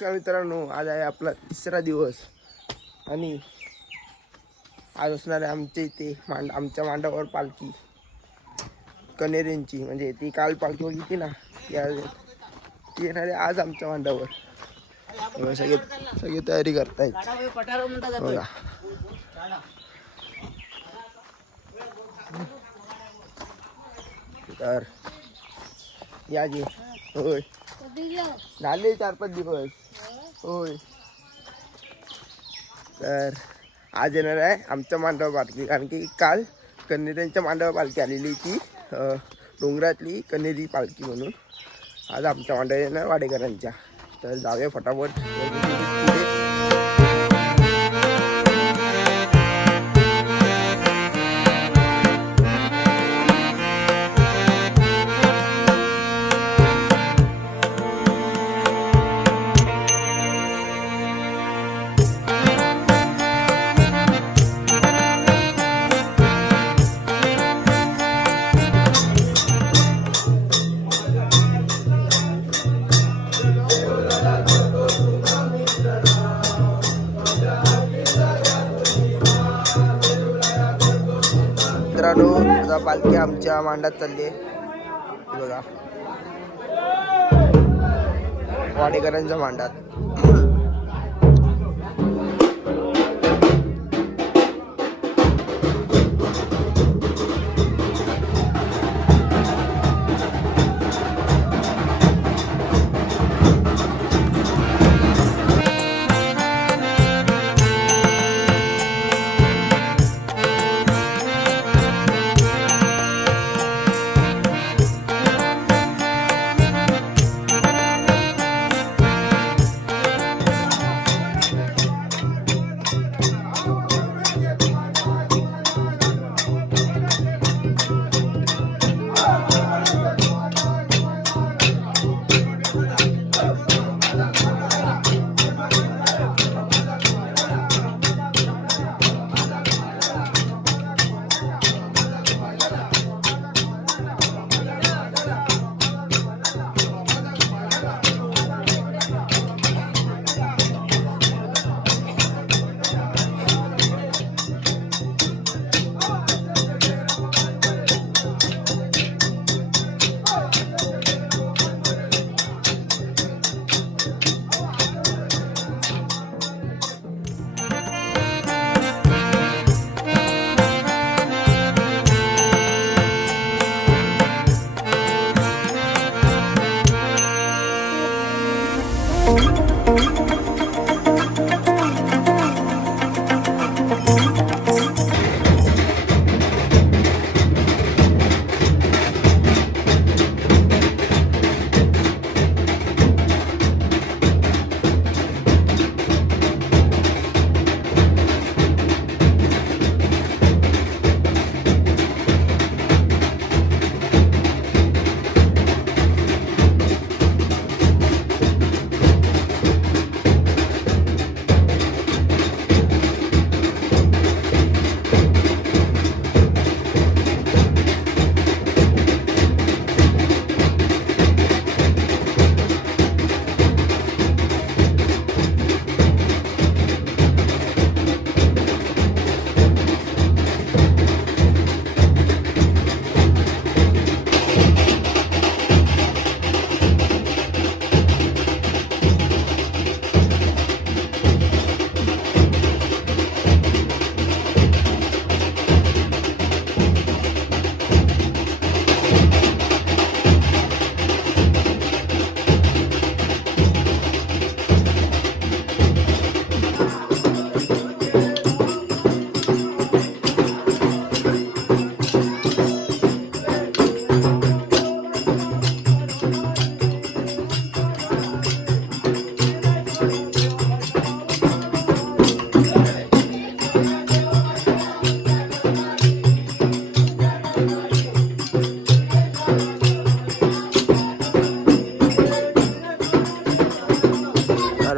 नमस्कार मित्रांनो, आज आहे आपला तिसरा दिवस आणि आज असणार आहे आमच्या इथे आमच्या मांडावर पालखी कनेरेंची. म्हणजे ती काल पालखी बघितली ना, ती येणार आहे आज आमच्या मांडावर. सगळी तयारी करतायत बघा. तर या जे होय झाले 4-5 दिवस होय. तर आज येणार आहे आमच्या मांडावर पालखी, कारण की काल कन्हेरींच्या मांडावर पालखी आलेली ती डोंगरातली कन्हेरी पालखी म्हणून. आज आमच्या मांडावर येणार वाडेकरांच्या. तर जाऊया फटाफट पुढे. मित्रांनो, आता पालखी आमच्या मांडात चालली आहे बघा, वाडेकरांच्या मांडात.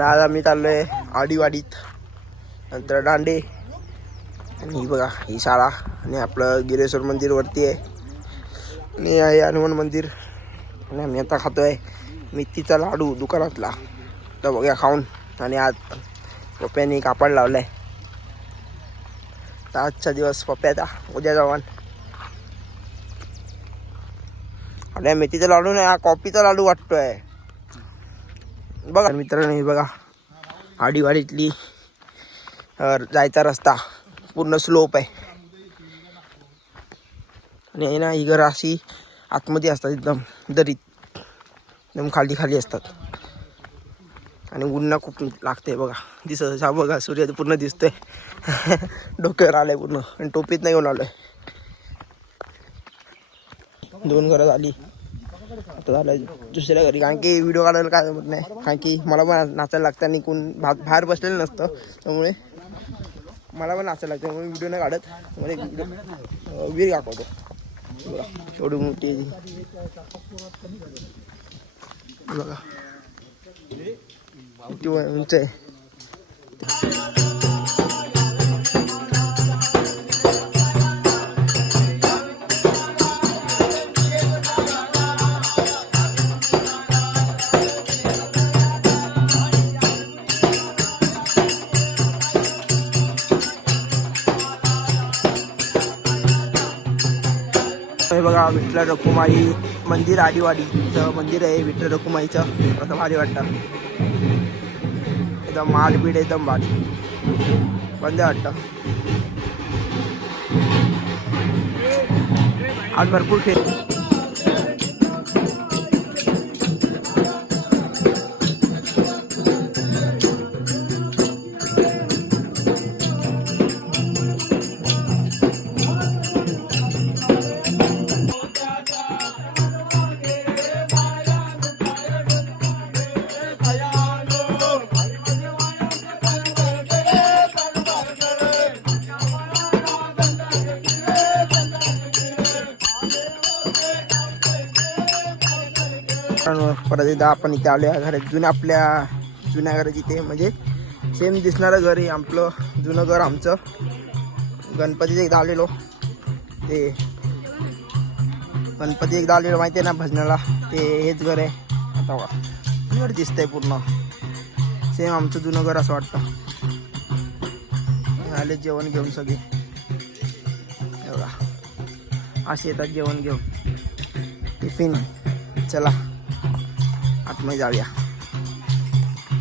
आज आम्ही चाललोय आडीवाडीत, नंतर दांडे, आणि ही बघा ही शाळा, आणि आपलं गिरेश्वर मंदिर वरती आहे, आणि आहे हनुमान मंदिर. आणि आम्ही आता खातोय मेथीचा लाडू दुकानातला. तर बघूया खाऊन. आणि आज पप्प्याने कापड लावलाय. तर आजचा दिवस पप्प्याचा, उद्या जाऊन आपल्या मेथीचा लाडू नाही, हा कॉफीचा लाडू वाटतोय. बघा मित्रांनो, हे बघा आडीवाडीतली जायचा रस्ता पूर्ण स्लोप आहे. आणि ना ही घरं अशी आतमध्ये असतात, एकदम दरीत, एकदम खाली खाली असतात. आणि उन्हा खूप लागते बघा. दिसत बघा, सूर्य पूर्ण दिसतोय. डोक्यावर आलाय पूर्ण आणि टोपीत नाही घेऊन आलोय. 2 घरं झाली, आता झालं दुसऱ्या घरी. कारण की व्हिडिओ काढायला काय जमत नाही, कारण की मला पण नाचायला लागतं आणि कोण बाहेर बसलेलं नसतं, त्यामुळे मला पण नाचायला लागतं. त्यामुळे व्हिडिओ नाही काढत. त्यामुळे विहीर दाखवतो. एवढी मोठी आहे बघा, किती उंच आहे. हे बघा विठ्ठल रखुमाई मंदिर, आदिवाडीचं मंदिर आहे विठ्ठल रखुमाईचं. असं भारी वाटतं, एकदम मालबीड एकदम भारी, बंद वाटतं. आज भरपूर परत एकदा आपण इथे आलो. घरात आपल्या जुन्या घरात इथे म्हणजे सेम दिसणारं घर आहे आपलं जुनं घर. आमचं गणपतीचं एकदा आलेलो, ते गणपती एकदा आलेलो माहिती आहे ना भजनाला, ते हेच घर आहे. आता घर दिसतंय पूर्ण सेम आमचं जुनं घर असं वाटतं. आले जेवण घेऊन सगळे एवढा असे येतात जेवण घेऊन. टिफिन, चला आतमध्ये जाऊया.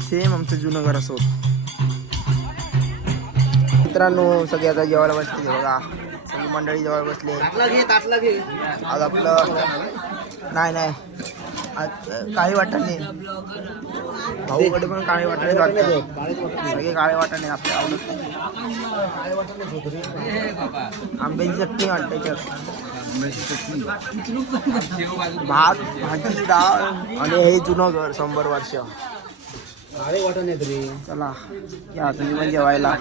सेम आमचं जुनं घर असं होतं. मित्रांनो सगळे आता जेवायला बसले बघा, सगळी मंडळी जवळ बसले. आज आपलं नाही आज काळी वाटाणे, भाऊकडे पण काळे वाटाणे वाटतात. सगळे काळे वाटाणे आपल्या आवडत. आंब्याची चटणी वाटते, भात, भाजी, डाळ आणि हे जुनं घर 100 वर्ष. चला या तुम्ही पण जेवायला.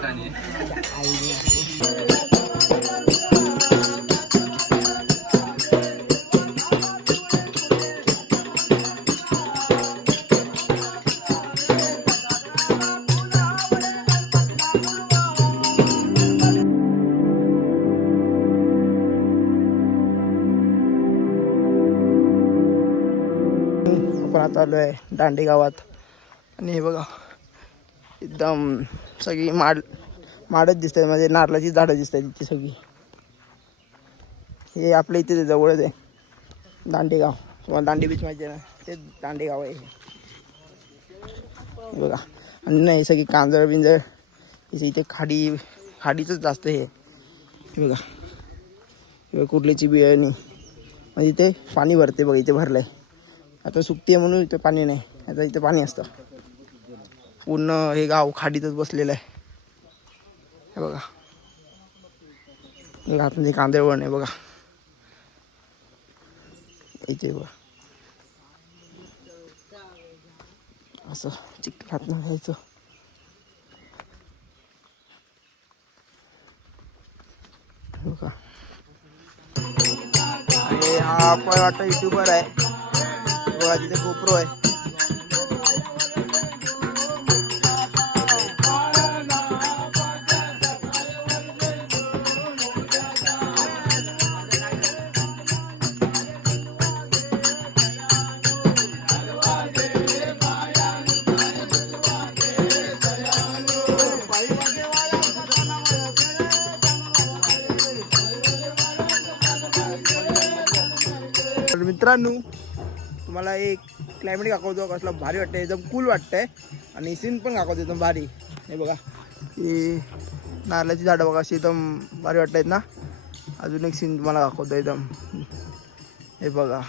आपण आता आलो आहे दांडे गावात. आणि हे बघा एकदम सगळी माडच दिसते, म्हणजे नारळाची झाडं दिसत आहेत तिथे सगळी. हे आपल्या इथे जवळच आहे दांडेगाव, तुम्हाला दांडे बीच माहिती आहे ना, ते दांडेगाव आहे हे बघा. आणि नाही सगळी कांजळ बिंजळ इथे खाडीचंच जास्त हे बघा. कुर्लीची बियाणी, म्हणजे इथे पाणी भरते बघा. इथे भरलंय, आता सुकती आहे म्हणून इथे पाणी नाही, आता इथे पाणी असतं. पूर्ण हे गाव खाडीतच बसलेलं आहे हे बघा. आतमध्ये कांदळवन आहे बघा इथे बघा. असं चिखलात न घ्यायचं. बघा आणि हा आपण वाटतं युट्यूबर आहे बघा. तिथे गोप्रो आहे. मित्रांनो तुम्हाला एक क्लायमेट दाखवतो कसला भारी वाटतंय एकदम कूल वाटतंय आणि सीन पण दाखवतो एकदम भारी. हे बघा ही नारळाची झाडं बघा अशी एकदम भारी वाटत ना. अजून एक सीन तुम्हाला दाखवतो एकदम. हे बघा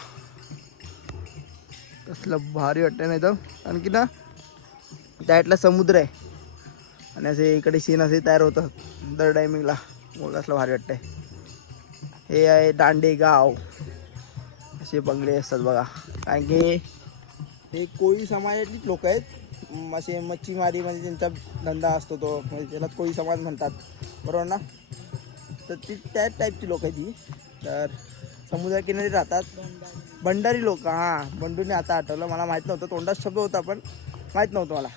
कसलं भारी वाटतंय ना एकदम. आणखी ना त्यातला समुद्र आहे आणि असे इकडे सीन असे तयार होतात दर टायमिंगला. मग कसलं भारी वाटतंय. हे आहे दांडे गाव. असे बंगले असतात बघा कारण की हे कोळी समाजातलीच लोक आहेत. असे मच्छीमारी म्हणजे त्यांचा धंदा असतो तो म्हणजे त्याला कोळी समाज म्हणतात बरोबर ना. तर ती त्याच टाईपची लोक आहेत ही. तर समुद्रकिनारी राहतात भंडारी लोक. हां बंडूने आता आठवलं मला माहीत नव्हतं तोंडात शब्द होता पण माहीत नव्हतं मला.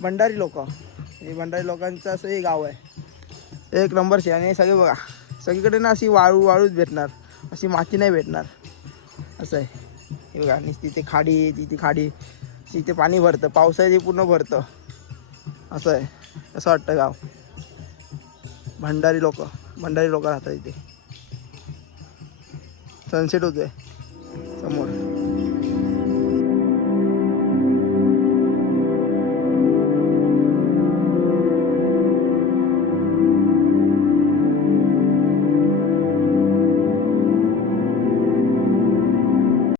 भंडारी लोक हे भंडारी लोकांचं असं हे गाव आहे एक नंबरचे. आणि सगळे बघा सगळीकडे ना अशी वाळूच भेटणार अशी माती नाही भेटणार असं आहे. हे बघा आणि तिथे खाडी तिथे खाडी तिथे पाणी भरतं पावसाळ्यात पूर्ण भरतं असं आहे. असं वाटतं गाव. भंडारी लोक राहतात इथे. सनसेट होतोय समोर.